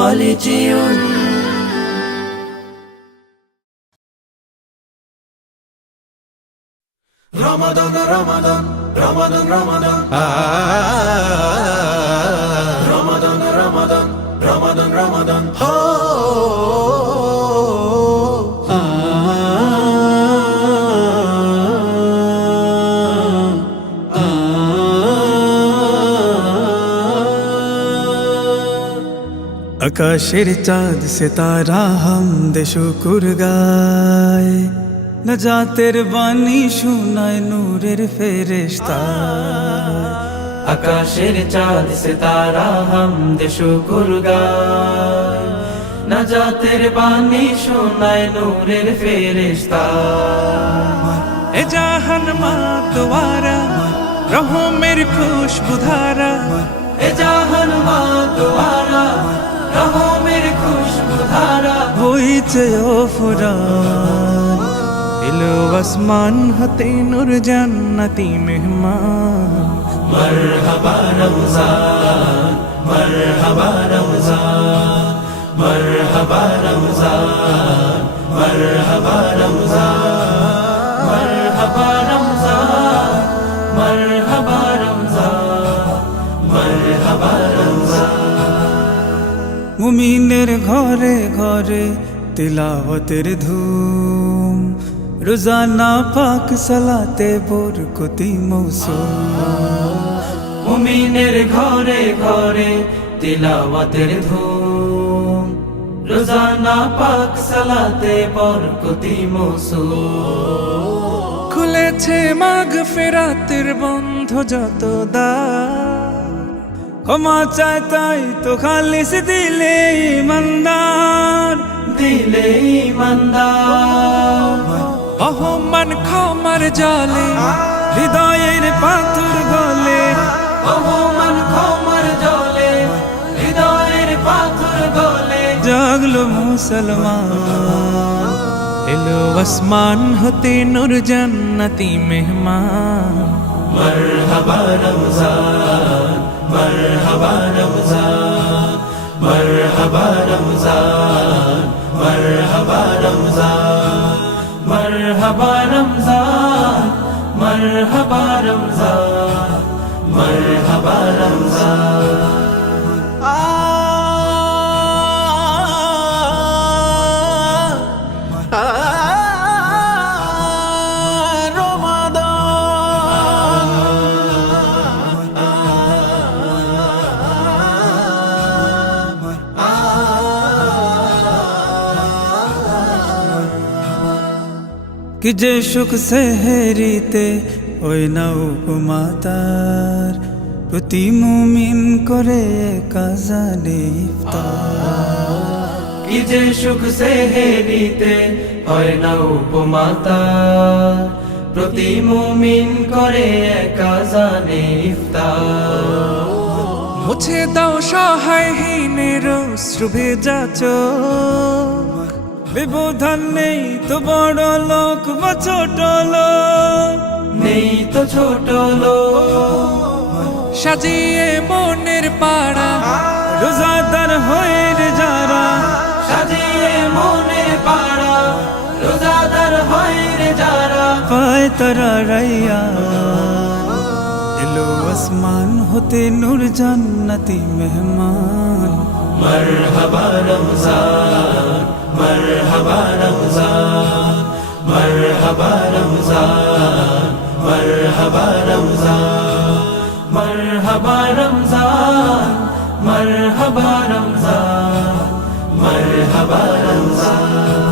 خالدون Ramadan, Ramadan, Ramadan, Ramadan, Ramadan, Ramadan, Ramadan, Ramadan. আকাশের চাঁদ সিতারা হামদে শুকুর গায়, নজাতের বাণী শোনায় নূরের ফেরেশতা। আকাশের চাঁদ সিতারা হামদে শুকুর গায়, নাজাতের বাণী শোনায় নূরের ফেরেশতা। এ জাহান মা তোয়ারা রহমের খুশবু ধারা, এ জাহান মা তোয়ারা রহমের খুশবু ধারা। হইছে ও ফুরান, এলো আসমান হতে নূর জান্নাতি মেহমান। মরহবা রমজান, মরহবা রমজান, মরহবা রমজান, মরহবা রমজান, মরহবা রমজান, মরহবা রমজান, মরহবা রমজান। মুমিনের ঘরে ঘরে তিলাওয়াতের ধুম, রোজানা পাক সালাতে বরকতি মৌসুম। মুমিনের ঘরে ঘরে তিলাওয়াতের ধুম, রোজানা পাক সালাতে বরকতি মৌসুম। খুলেছে মাগফিরাতের বন্ধ যত দ্বার, ক্ষমা চায় তাই তো খালিস দিলে ইমানদার। দিলে ইমানদার, অহমান ক্ষমার জলে হৃদয়ের পাথর গলে। অহমান ক্ষমার জলে হৃদয়ের পাথর গলে। জাগলো মুসলমান, এলো আসমান হতে নূর জান্নাতি মেহমান। মরহবা রমজান, মরহবা রমজান, মরহবা রমজান, মরহবা রমজান, মরহবা রমজান, মরহবা রমজান, মরহবা রমজান। কি যে সুখ সেহেরিতে ওই না উপমা তার, প্রতি মুমিন করে কাজানে ইফতার। কি যে সুখ সেহেরিতে হয় না উপমা তার, প্রতি মুমিন করে কাজানে ইফতার। মুছে দাও সহায়হীনের অশ্রু ভেজা চোখ, বিবোধন নেই তো বড় লোক বা ছোট লোক। নেই তো ছোট লোক, সাজিয়ে মনের পাড়া রোজাদার হয়ে রে যারা। সাজিয়ে মনের পাড়া রোজাদার হয় রে যারা। পায় তারা রাইয়া, এলো আসমান হতে নূর জান্নাতি মেহমান। মরহবা রমজান, মরহবা রমজান, মরহবা রমজান, মরহবা রমজান, মরহবা রমজান, মরহবা রমজান, মরহবা রমজান।